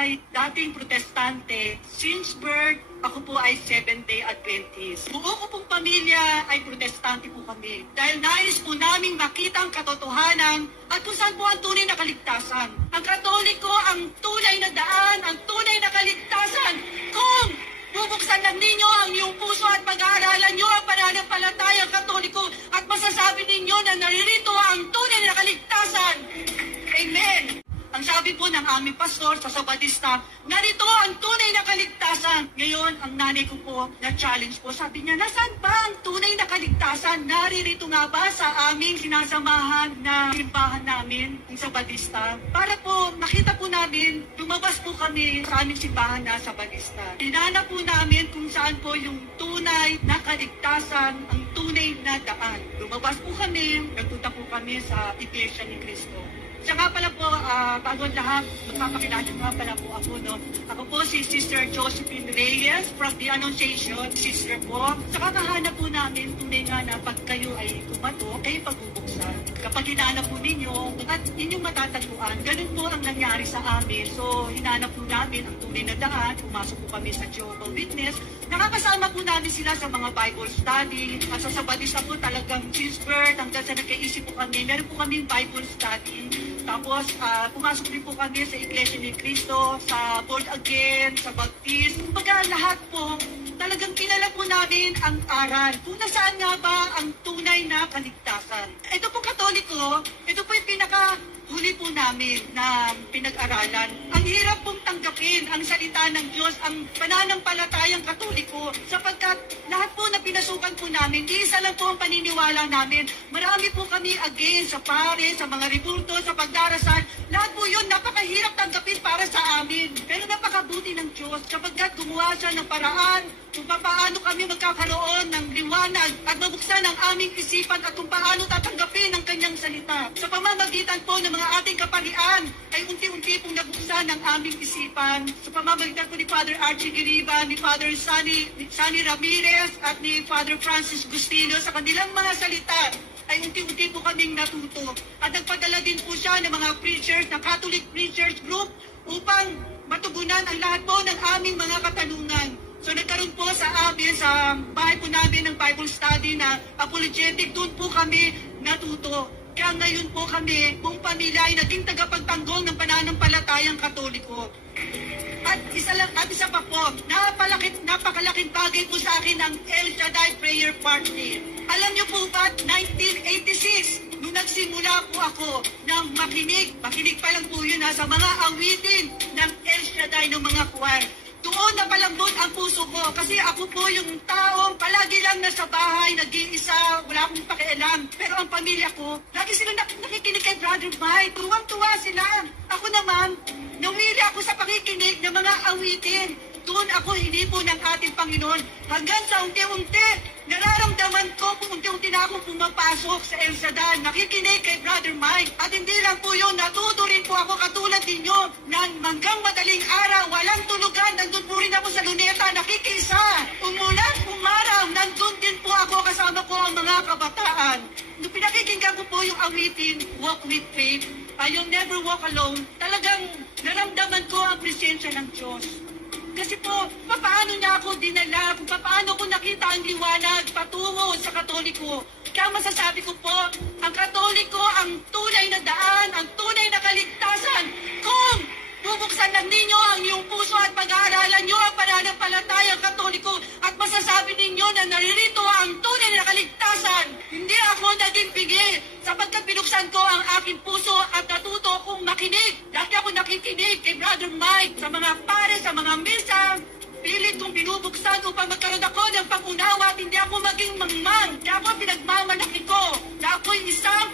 ay dating protestante. Since birth, ako po ay Seventh-day Adventist. Buo ko pong pamilya ay protestante po kami. Dahil nais po naming makita ang katotohanan at kung saan po ang tunay na kaligtasan. Ang Katoliko, ang tunay na daan, ang tunay na kaligtasan. Kung bubuksan lang ninyo ang iyong puso at pag-aaralan nyo ang pananampalatayang Katoliko at masasabi ninyo na naririto ang tunay na kaligtasan. Amen. Ang sabi po ng aming pastor sa Sabadista, narito ang tunay na kaligtasan. Ngayon, ang nanay ko po na-challenge po, sabi niya, nasaan ba ang tunay na kaligtasan? Naririto nga ba sa aming sinasamahan na simbahan namin, ang Sabadista? Para po, nakita po namin, lumabas po kami sa aming simbahan na Sabadista. Tinanap po namin kung saan po yung tunay na kaligtasan, ang tunay na daan. Lumabas po kami, nagpunta po kami sa Iglesia ni Cristo. Siya nga pala po, bago ang lahat, magpapakilala nga pala po ako, no? Ako po si Sister Josephine Reyes from the Annunciation, sister po. Sa kakahanap po namin, tunay nga na pag kayo ay kumato, kayo pagbubuksan. Kapag hinanap po ninyo, at inyong matatagpuan, ganun po ang nangyari sa amin. So, hinanap po namin ang tunay na daan, pumasok po kami sa Jehovah's Witness. Nakakasama po namin sila sa mga Bible study. At sa Sabadista po talagang since birth, hanggang sa nagkaisip po kami, meron po kami Bible study. Tapos, pumasok din po kami sa Iglesia ni Cristo, sa Born Again, sa Baptist. Kumbaga, lahat po, talagang kilala po namin ang aral. Kung nasaan nga ba ang tunay na kaligtasan. Ito po Katoliko, ito po yung pinakahuli po namin na pinag-aralan. Ang hirap pong tanggapin ang salita ng Diyos, ang pananampalatayang Katoliko, sapagkat lahat po na pinasukan po namin, isa lang po ang paniniwala namin. Marami po kami against sa pare, sa mga rebulto, sa pagdarasal. Lahat po yun, napakahirap tanggapin para sa amin. Pero napakabuti ng Diyos, sapagkat gumawa siya ng paraan kung paano kami magkakaroon ng liwanag at mabuksan ang aming isipan at kung paano tatanggapin ang kanyang salita. Sa pamamagitan po ng mga ating kaparian ay unti-unti pong nabuksan ang aming isipan. Sa pamamagitan po ni Father Archie Giriba, ni Father Sunny Ramirez at ni Father Francis Gustino sa kanilang mga salita ay unti-unti po kaming natuto. At nagpadala din po siya ng mga preachers, ng Catholic Preachers Group upang matugunan ang lahat po ng aming mga katanungan. So nagkaroon po sa amin, sa bahay po namin ng Bible study na apologetic, doon po kami natuto. Kaya ngayon po kami, buong pamilya ay naging tagapagtanggol ng pananampalatayang Katoliko. At isa pa po, napakalaking bagay po sa akin ang El Shaddai Prayer Party. Alam niyo po ba, 1986, nung nagsimula po ako ng makinig pa lang po yun sa mga awitin ng El Shaddai ng mga choir. Doon napalambot ang puso ko kasi ako po yung taong palagi lang nasa bahay, nag-iisa, wala akong pakialam. Pero ang pamilya ko, lagi sila nakikinig kay Brother Mike. Tuwang-tuwa sila. Ako naman, nawili ako sa pakikinig ng mga awitin. Doon ako hinipo ng ating Panginoon. Hanggang sa unti-unti, nararamdaman ko kung unti-unti na akong pumapasok sa El Shaddai, nakikinig kay Brother Mike. At hindi lang po yun, natuto rin po ako katulad ninyo ng manggang madaling araw, walang tulugan, nandun po rin ako sa luneta, nakikisa. Umulan, umaraw, nandun din po ako, kasama ko ang mga kabataan. Nung pinakikinggan ko po yung awitin, Walk with Faith, You'll Never Walk Alone, talagang naramdaman ko ang presensya ng Diyos. Kasi po, paano niya ako dinala, kung paano ko nakita ang liwanag patungo sa Katoliko. Kaya masasabi ko po, ang Katoliko, ang tunay na daan, ang tunay na kaligtasan. Kung bubuksan lang ninyo ang iyong puso at pag-aaralan nyo ang pananampalatayang Katoliko at masasabi ninyo na naririto ang tunay na kaligtasan. Hindi ako naging pigil sapagkat binuksan ko ang aking puso at natuto akong makinig. Dati ako nakikinig kay Brother Mike sa mga pare, sa mga misa. Pilit kong binubuksan upang magkaroon ako ng pangunawa at hindi ako maging mangmang. Kaya ako pinagmamalaki ko na ako'y isang